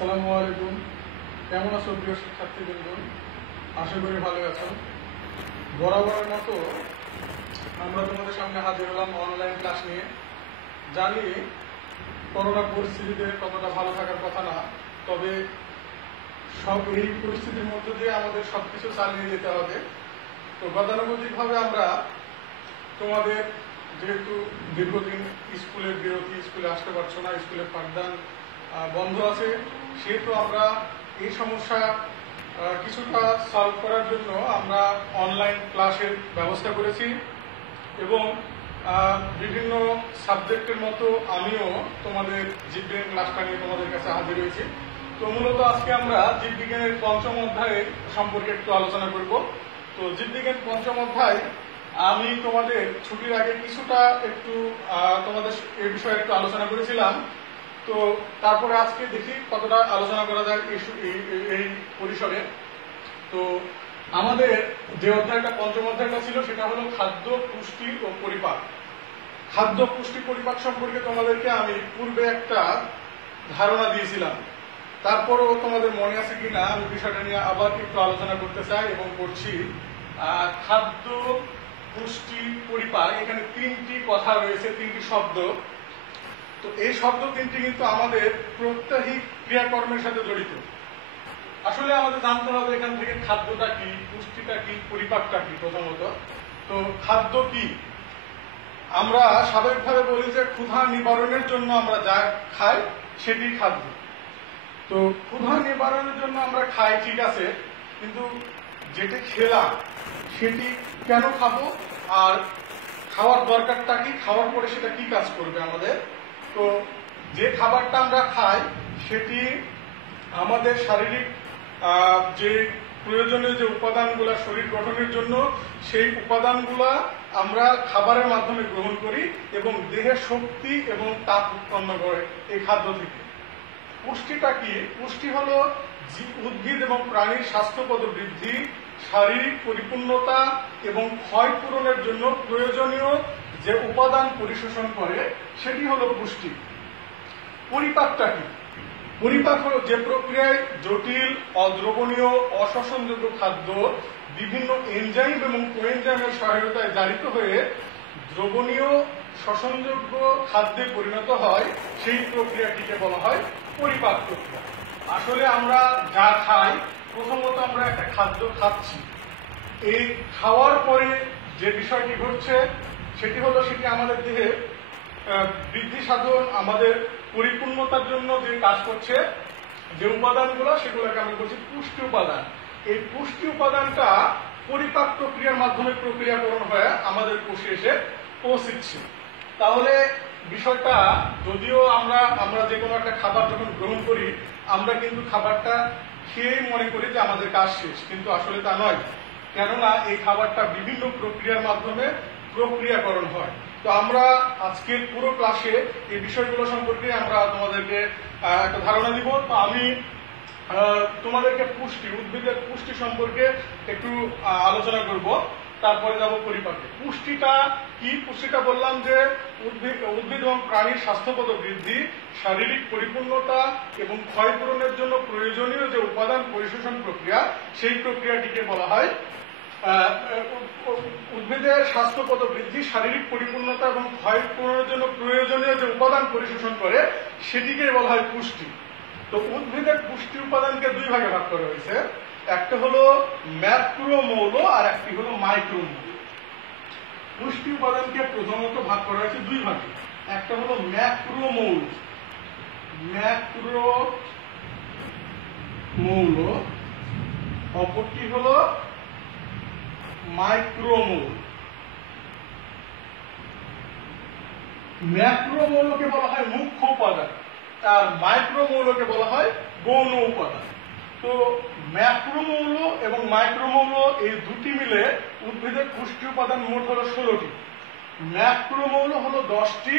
আসসালামু আলাইকুম। কেমন আছো প্রিয় শিক্ষার্থীবৃন্দ? আশা করি ভালো আছো। বরাবরের মতো আমরা তোমাদের সামনে হাজির হলাম অনলাইন ক্লাস নিয়ে। জানি করোনা পরিস্থিতিতে কতটা ভালো থাকার কথা না, তবে এই পরিস্থিতির মধ্যে দিয়ে আমাদের সবকিছু চালিয়ে যেতে হবে। তো গতানুগতিকভাবে আমরা তোমাদের, যেহেতু দীর্ঘদিন স্কুলের বিরতি, স্কুলে আসতে পারছো না, স্কুলের পাঠদান বন্ধ আছে, সেহেতু আমরা এই সমস্যা কিছুটা সলভ করার জন্য আমরা অনলাইন ক্লাসের ব্যবস্থা করেছি এবং বিভিন্ন সাবজেক্টের মতো আমিও তোমাদের জীববিজ্ঞান ক্লাসটা নিয়ে তোমাদের কাছে হাজির হয়েছি। তো মূলত আজকে আমরা জীববিজ্ঞানের পঞ্চম অধ্যায় সম্পর্কে একটু আলোচনা করব। তো জীববিজ্ঞান পঞ্চম অধ্যায় আমি তোমাদের ছুটির আগে কিছুটা একটু তোমাদের এই বিষয়ে একটু আলোচনা করেছিলাম। তো তারপরে আজকে দেখি কতটা আলোচনা করা যায় এই পরিসরে। তো আমাদের যে অধ্যায়টা পঞ্চম অধ্যায়টা ছিল সেটা হলো খাদ্য, পুষ্টি ও পরিপাক। খাদ্য, পুষ্টি, পরিপাক সম্পর্কে তোমাদেরকে আমি পূর্বে একটা ধারণা দিয়েছিলাম। তারপরও তোমাদের মনে আছে কিনা আমি বিষয়টা নিয়ে আবার একটু আলোচনা করতে চাই এবং করছি। খাদ্য, পুষ্টি, পরিপাক, এখানে তিনটি কথা রয়েছে, তিনটি শব্দ। তো এই শব্দ তিনটি কিন্তু আমাদের প্রত্যাহিক ক্রিয়াকর্মের সাথে জড়িত। আসলে আমাদের জানতে হবে এখান থেকে খাদ্যটা কি, পুষ্টিটা কি, পরিপাকটা কি। প্রথমত তো খাদ্য কি? আমরা স্বাভাবিকভাবে বলি যে ক্ষুধা নিবারণের জন্য আমরা যা খাই সেটি খাদ্য। তো ক্ষুধা নিবারণের জন্য আমরা খাই, ঠিক আছে, কিন্তু যেটি খেলাম সেটি কেন খাবো, আর খাওয়ার দরকারটা কি, খাওয়ার পরে সেটা কি কাজ করবে আমাদের। তো যে খাবারটা আমরা খাই সেটি আমাদের শারীরিক যে প্রয়োজনীয় যে উপাদানগুলা শরীর গঠনের জন্য, সেই উপাদানগুলা আমরা খাবারের মাধ্যমে গ্রহণ করি এবং দেহে শক্তি এবং তাপ উৎপন্ন করে এই খাদ্য থেকে। পুষ্টিটা কি? পুষ্টি হলো উদ্ভিদ এবং প্রাণীর স্বাস্থ্যগত বৃদ্ধি, শারীরিক পরিপূর্ণতা এবং ক্ষয় পূরণের জন্য প্রয়োজনীয় যে উপাদান পরিশোষণ করে সেটি হলো পুষ্টি। পরিপাকটা কি? পরিপাক হলো যে প্রক্রিয়ায় জটিল, অদ্রবণীয়, অশ্বসনযোগ্য খাদ্য বিভিন্ন এনজাইম এবং কোএনজাইমের সহায়তায় জারিত হয়ে দ্রবণীয় শ্বসনযোগ্য খাদ্যে পরিণত হয়, সেই প্রক্রিয়াটিকে বলা হয় পরিপাক প্রক্রিয়া। আসলে আমরা যা খাই, প্রথমত আমরা একটা খাদ্য খাচ্ছি, এই খাওয়ার পরে যে বিষয়টি ঘটছে সেটি হলো সেটি আমাদের দেহে বৃদ্ধি সাধন, আমাদের পরিপূর্ণতার জন্য যে কাজ করছে, যে উপাদানগুলো, সেগুলোকে আমরা বলছি পুষ্টি উপাদান। এই পুষ্টি উপাদানটা পরিপাক প্রক্রিয়ার মাধ্যমে প্রক্রিয়াকরণ হয়ে আমাদের কোষে এসে পৌঁছচ্ছে। তাহলে বিষয়টা, যদিও আমরা যে কোনো একটা খাবার যখন গ্রহণ করি, আমরা কিন্তু খাবারটা খেয়েই মনে করি যে আমাদের কাজ শেষ, কিন্তু আসলে তা নয়। কেননা এই খাবারটা বিভিন্ন প্রক্রিয়ার মাধ্যমে প্রক্রিয়াকরণ হয়। তো আমরা আজকের পুরো ক্লাসে এই বিষয়গুলো সম্পর্কে আমরা তোমাদেরকে একটা ধারণা দিব। তো আমি তোমাদেরকে পুষ্টি, উদ্ভিদের পুষ্টি সম্পর্কে একটু আলোচনা করব, তারপরে যাব পরিপাকে। পুষ্টিটা কি? পুষ্টিটা বললাম যে উদ্ভিদ এবং প্রাণীর স্বাস্থ্যগত বৃদ্ধি, শারীরিক পরিপূর্ণতা এবং ক্ষয়পূরণের জন্য প্রয়োজনীয় যে উপাদান পরিশোষণ প্রক্রিয়া, সেই প্রক্রিয়াটিকে বলা হয় উদ্ভিদের স্বাস্থ্যগত বৃদ্ধি, শারীরিক পরিপূর্ণতা এবং ক্ষয়পূরণের জন্য প্রয়োজনীয় যে উপাদান পরিশোষণ করে, সেটিকে বলা হয় পুষ্টি। তো উদ্ভিদের পুষ্টি উপাদানকে দুই ভাগে ভাগ করা হয়েছে, একটা হলো ম্যাক্রোমৌল আর একটি হলো মাইক্রোমৌল। পুষ্টি উপাদানকে প্রধানত ভাগ করা হয়েছে দুই ভাগে, একটা হলো ম্যাক্রোমৌল, অপরটি হলো মাইক্রোমৌল। ম্যাক্রোমৌলকে বলা হয় মুখ্য উপাদান আর মাইক্রোমৌলকে বলা হয় গৌণ উপাদান। তো ম্যাক্রোমৌল এবং মাইক্রোমৌল এই দুটি মিলে উদ্ভিদের পুষ্টি উপাদান মোট হলো 16টি। ম্যাক্রোমৌল হলো 10টি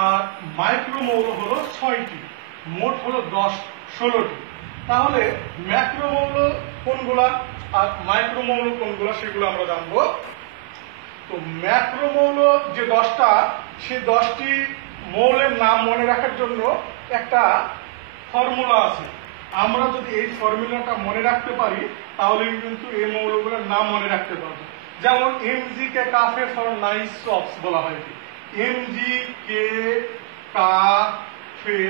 আর মাইক্রোমৌল হলো 6টি, মোট হলো 16টি। তাহলে ম্যাক্রোমৌল কোনগুলা আর মাইক্রোমৌল কোনগুলা সেগুলো আমরা জানবো। তো ম্যাক্রোমৌল যে 10টা, সেই 10টি মৌলের নাম মনে রাখার জন্য একটা ফর্মুলা আছে, আমরা যদি এই ফর্মুলাটা মনে রাখতে পারি তাহলে কিন্তু এই মৌলগুলোর নাম মনে রাখতে পারবো। যেমন MG K cafe for nice softs বলা হয়, MG K cafe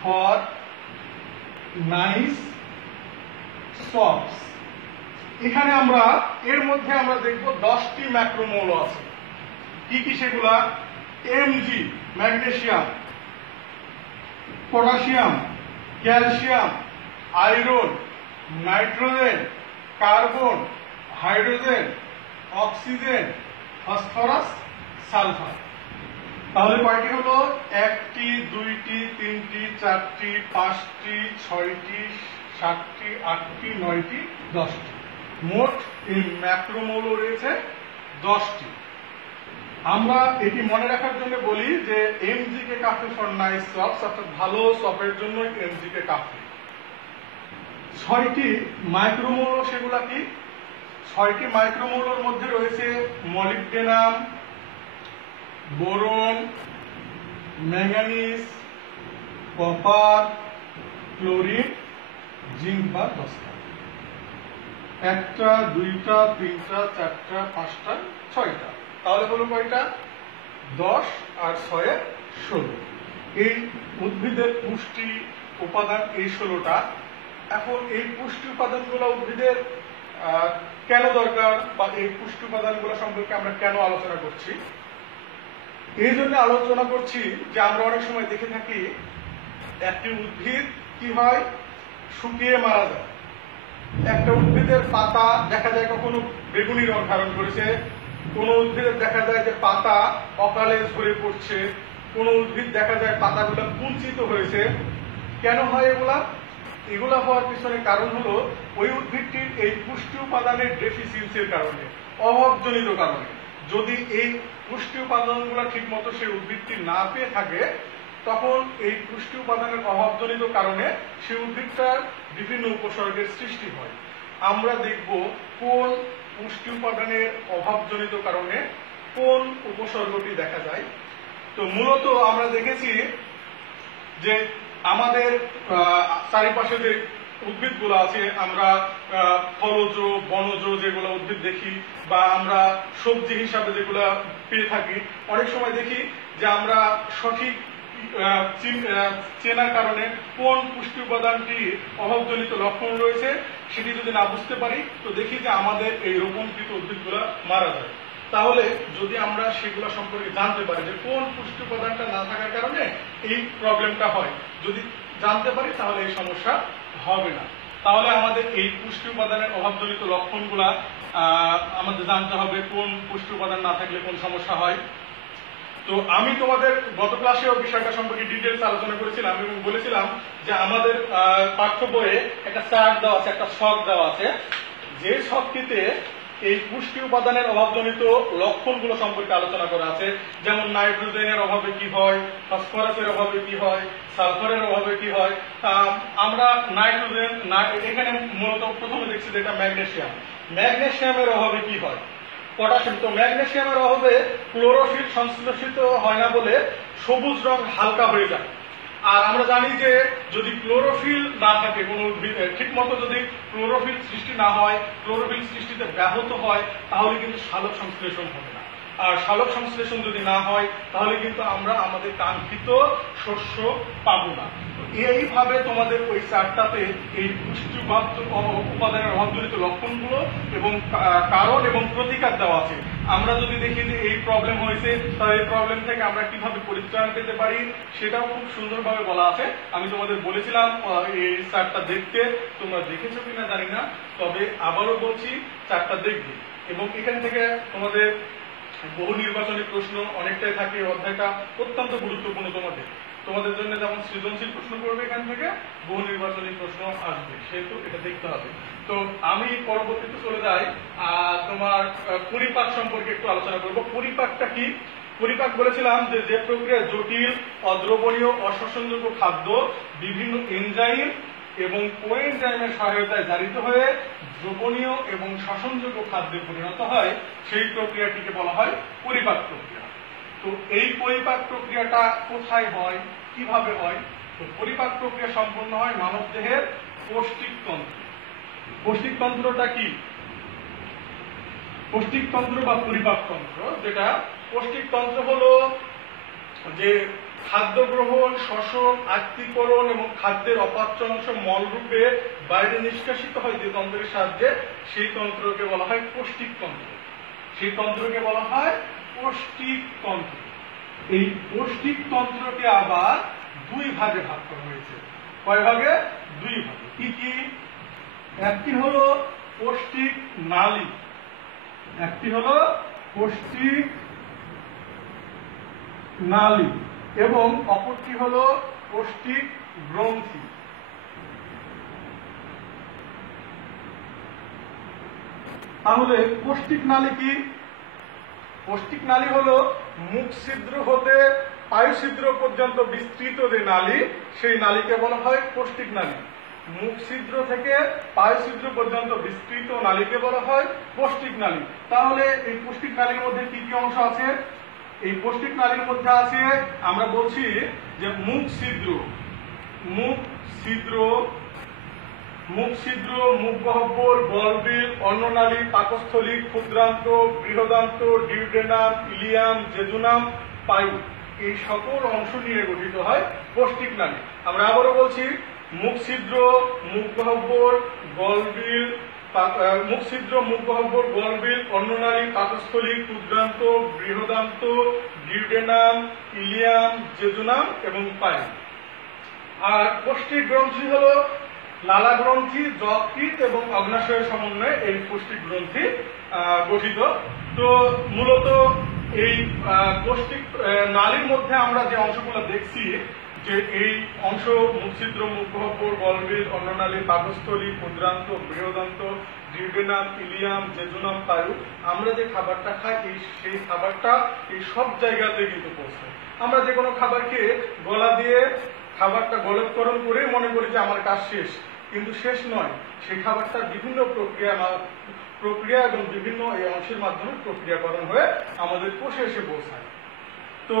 for nice softs. এখানে আমরা এর মধ্যে আমরা দেখব 10টি ম্যাক্রোমৌল আছে। কি কি সেগুলা? MG magnesium, potassium, calcium, iron, nitrogen, carbon, hydrogen, oxygen, phosphorus, sulphur. তাহলে কয়টি হলো? 1টি, 2টি, 3টি, 4টি, 5টি, 6টি, 7টি, 8টি, 9টি, 10টি। মোট এই ম্যাক্রোমৌল রয়েছে 10টি। আমরা এটি মনে রাখার জন্য বলি যে MG K cafe for nice softs, অর্থাৎ ভালো সফের জন্য এমজি কে কাফে। 6টি মাইক্রোমৌল, সেগুলা কি? 6টি মাইক্রোমৌলের মধ্যে রয়েছে molybdenum, boron, manganese, copper, chlorine, zinc বা দস্তা। 1টা, 2টা, 3টা, 4টা, 5টা, 6টা। তাহলে হলো কয়টা? 10 আর 6 16। এই উদ্ভিদের পুষ্টি উপাদান এই 16টা। এখন এই পুষ্টি উপাদানগুলো উদ্ভিদের কেন দরকার, বা এই পুষ্টি উপাদানগুলো সম্পর্কে আমরা কেন আলোচনা করছি? এই জন্য আলোচনা করছি যে আমরা অনেক সময় দেখে থাকি একটি উদ্ভিদ কি হয়, শুকিয়ে মারা যায়। একটা উদ্ভিদের পাতা দেখা যায় কখনো বেগুনি রং ধারণ করেছে, কোন উদ্ভিদের দেখা যায় যে পাতা অকালে ঝরে পড়ছে, কোন উদ্ভিদ দেখা যায় পাতাগুলো কুঞ্চিত হয়েছে। কেন হয় এগুলা? এগুলা হওয়ার পিছনে কারণ হলো ওই উদ্ভিদটির এই পুষ্টি উপাদানের ডেফিসিয়েন্সির কারণে, অভাবজনিত কারণে। যদি এই পুষ্টি উপাদানগুলো ঠিক মতো সেই উদ্ভিদটি না পেয়ে থাকে, তখন এই পুষ্টি উপাদানের অভাবজনিত কারণে সেই উদ্ভিদটার বিভিন্ন উপসর্গের সৃষ্টি হয়। আমরা দেখব কোন পুষ্টি উপাদানের অভাবজনিত কারণে কোন উপসর্গটি দেখা যায়। তো মূলত আমরা দেখেছি যে আমাদের চারিপাশে যে উদ্ভিদগুলো আছে, আমরা ফলজ, বনজ যেগুলো উদ্ভিদ দেখি, বা আমরা সবজি হিসাবে যেগুলো পেয়ে থাকি, অনেক সময় দেখি যে আমরা সঠিক চেনার কারণে কোন পুষ্টি উপাদানটি অভাবজনিত লক্ষণ রয়েছে সেটি যদি না বুঝতে পারি, তো দেখি যে আমাদের এই রোপণকৃত উদ্ভিদগুলো মারা যায়। তাহলে যদি আমরা সেগুলো সম্পর্কে জানতে পারি যে কোন পুষ্টি উপাদানটা না থাকার কারণে এই প্রবলেমটা হয়, যদি জানতে পারি তাহলে এই সমস্যা হবে না। তাহলে আমাদের এই পুষ্টি উপাদানের অভাবজনিত লক্ষণগুলা আমাদের জানতে হবে, কোন পুষ্টি উপাদান না থাকলে কোন সমস্যা হয়। তো আমি তোমাদের গত ক্লাসেও বিষয়টা সম্পর্কে ডিটেলস আলোচনা করেছিলাম এবং বলেছিলাম যে আমাদের পাঠ্য বইয়ে একটা চার্ট দেওয়া আছে, একটা ছক দেওয়া আছে, যে ছকটিতে এই পুষ্টি উপাদানের অভাবজনিত লক্ষণগুলো সম্পর্কে আলোচনা করা আছে। যেমন নাইট্রোজেনের অভাবে কি হয়, ফসফরাসের অভাবে কি হয়, সালফারের অভাবে কি হয়। আমরা নাইট্রোজেন, এখানে মূলত প্রথমে দেখছি যেটা ম্যাগনেসিয়াম, ম্যাগনেসিয়ামের অভাবে কি হয়, পটাশিয়াম। তো ম্যাগনেসিয়ামের অভাবে ক্লোরোফিল সংশ্লেষিত হয় না বলে সবুজ রং হালকা হয়ে যায়। আর আমরা জানি যে যদি ক্লোরোফিল না থাকে কোনো উদ্ভিদে, ঠিক মতো যদি ক্লোরোফিল সৃষ্টি না হয়, ক্লোরোফিল সৃষ্টিতে ব্যাহত হয়, তাহলে কিন্তু সালোক সংশ্লেষণ হবে না। আর সালোক সংশ্লেষণ যদি না হয় তাহলে কিন্তু আমরা আমাদের কাঙ্ক্ষিত শস্য পাবো না। এইভাবে তোমাদের ওই চারটাতে এই পুষ্টি উপাদানের অভাবজনিত লক্ষণগুলো এবং কারণ এবং প্রতিকার দেওয়া আছে। আমরা যদি দেখি যে এই প্রবলেম হয়েছে, তাহলে এই প্রবলেম থেকে আমরা কিভাবে পরিত্রাণ পেতে পারি সেটাও খুব সুন্দরভাবে বলা আছে। আমি তোমাদের বলেছিলাম এই চারটা দেখতে, তোমরা দেখেছো কিনা জানি না, তবে আবারও বলছি চারটা দেখবে। এবং এখান থেকে তোমাদের বহু নির্বাচনী প্রশ্ন অনেকটাই থাকে, অধ্যায়টা অত্যন্ত গুরুত্বপূর্ণ তোমাদের জন্য। যেমন সৃজনশীল প্রশ্ন করবে, এখান থেকে বহু নির্বাচনী প্রশ্ন আসবে, সেহেতু এটা দেখতে হবে। তো আমি পরবর্তীতে চলে যাই তোমার পরিপাক সম্পর্কে একটু আলোচনা করব। পরিপাকটা কি? পরিপাক বলেছিলাম যে প্রক্রিয়া জটিল, অদ্রবণীয়, অশ্বসনযোগ্য খাদ্য বিভিন্ন এনজাইম এবং কোএনজাইমের সহায়তায় জারিত হয়ে দ্রবণীয় এবং শ্বসনযোগ্য খাদ্যে পরিণত হয়, সেই প্রক্রিয়াটিকে বলা হয় পরিপাক প্রক্রিয়া। তো এই পরিপাক প্রক্রিয়াটা কোথায় হয়, কিভাবে হয়, তো পরিপাক প্রক্রিয়া সম্পন্ন হয় মানব দেহের পৌষ্টিকতন্ত্র। পৌষ্টিকতন্ত্রটা কি? পৌষ্টিকতন্ত্র বা পরিপাকতন্ত্র, যেটা পৌষ্টিকতন্ত্র হলো যে খাদ্য গ্রহণ, শ্বসন, আত্তীকরণ এবং খাদ্যের অপাচ্য অংশ মলরূপে বাইরে নিষ্কাশিত হয় যে তন্ত্রের সাহায্যে, সেই তন্ত্রকে বলা হয় পৌষ্টিকতন্ত্র। সেই তন্ত্রকে বলা হয় পৌষ্টিকতন্ত্র। এই পৌষ্টিকতন্ত্রকে আবার দুই ভাগে ভাগ করা হয়েছে। কয় ভাগে? দুই ভাগে। কি কি? একটি হলো পৌষ্টিক নালী, একটি হলো পৌষ্টিক নালী এবং অপরটি হলো পৌষ্টিক গ্রন্থি। তাহলে পৌষ্টিক নালী কি? পৌষ্টিক নালী হলো মুখ ছিদ্র হতে পায়ু ছিদ্র পর্যন্ত বিস্তৃত যে নালী, সেই নালীকে বলা হয় পৌষ্টিক নালী। মুখ ছিদ্র থেকে পায়ু ছিদ্র পর্যন্ত বিস্তৃত নালীকে বলা হয় পৌষ্টিক নালী। তাহলে এই পৌষ্টিক নালীর মধ্যে কি কি অংশ আছে? এই পৌষ্টিক নালীর মধ্যে আছে, আমরা বলছি যে মুখ ছিদ্র, মুখ ছিদ্র, মুখ ছিদ্র, মুখ গহ্বর, গলবিল, অন্ননালী, পাকস্থলী, ক্ষুদ্রান্ত, বৃহদান্ত, ডিউডেনাম, ইলিয়াম, জেজুনাম, পায়ু, এই সকল অংশ নিয়ে গঠিত হয় পৌষ্টিক নালী। আমরা আবারও বলছি, মুখ ছিদ্র, মুখ গহ্বর, গলবিল, মুখ ছিদ্র, মুখ গহ্বর, গলবিল, অন্ননালী, পাকস্থলী, ক্ষুদ্রান্ত, বৃহদান্ত, ডিউডেনাম, ইলিয়াম, জেজুনাম এবং পায়ু। আর পৌষ্টিক গ্রন্থি হলো লালা গ্রন্থি, যকৃৎ এবং অগ্নাশয়ের সমন্বয়ে এই পৌষ্টিক গ্রন্থি গঠিত। তো মূলত এই পৌষ্টিক নালীর মধ্যে আমরা যে অংশগুলো দেখছি, যে এই অংশ মুখ ছিদ্র, মুখ গহ্বর, গলবিল, অন্ননালী, পাকস্থলী, ক্ষুদ্রান্ত, বৃহদান্ত, ডিউডেনাম, ইলিয়াম, জেজুনাম, পায়ু, আমরা যে খাবারটা খাই সেই খাবারটা এই সব জায়গাতে কিন্তু পৌঁছায়। আমরা যে কোনো খাবার খেয়ে গলা দিয়ে খাবারটা গলৎকরণ করে মনে করি যে আমার কাজ শেষ, কিন্তু শেষ নয়। সেই খাবারটার বিভিন্ন প্রক্রিয়া এবং বিভিন্ন এই অংশের মাধ্যমে প্রক্রিয়াকরণ হয়ে আমাদের কোষে এসে পৌঁছায়। তো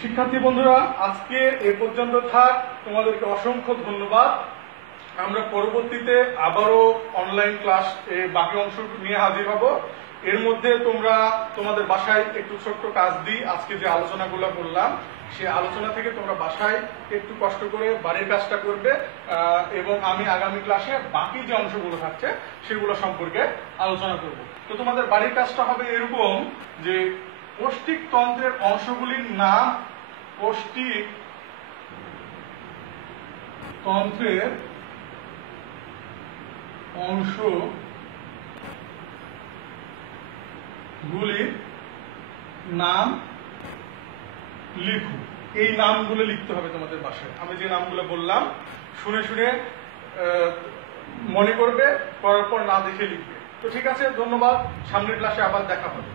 শিক্ষার্থী বন্ধুরা, আজকে এ পর্যন্ত থাক। তোমাদেরকে অসংখ্য ধন্যবাদ। আমরা পরবর্তীতে আবারও অনলাইন ক্লাস বাকি অংশ নিয়ে হাজির হব। এর মধ্যে তোমরা তোমাদের বাসায় একটু ছোট্ট কাজ দিই। আজকে যে আলোচনাগুলো করলাম, সেই আলোচনা থেকে তোমরা বাসায় একটু কষ্ট করে বাড়ির কাজটা করবে এবং আমি আগামী ক্লাসে বাকি যে অংশগুলো থাকছে সেগুলো সম্পর্কে আলোচনা করব। তো তোমাদের বাড়ির কাজটা হবে এরকম যে পৌষ্টিক তন্ত্রের অংশগুলির নাম, পৌষ্টিক তন্ত্রের অংশগুলির নাম লিখো। এই নামগুলো লিখতে হবে তোমাদের বাসায়। আমি যে নামগুলো বললাম শুনে শুনে মনে করবে, করার পর না দেখে লিখবে। তো ঠিক আছে, ধন্যবাদ। সামনের ক্লাসে আবার দেখা হবে।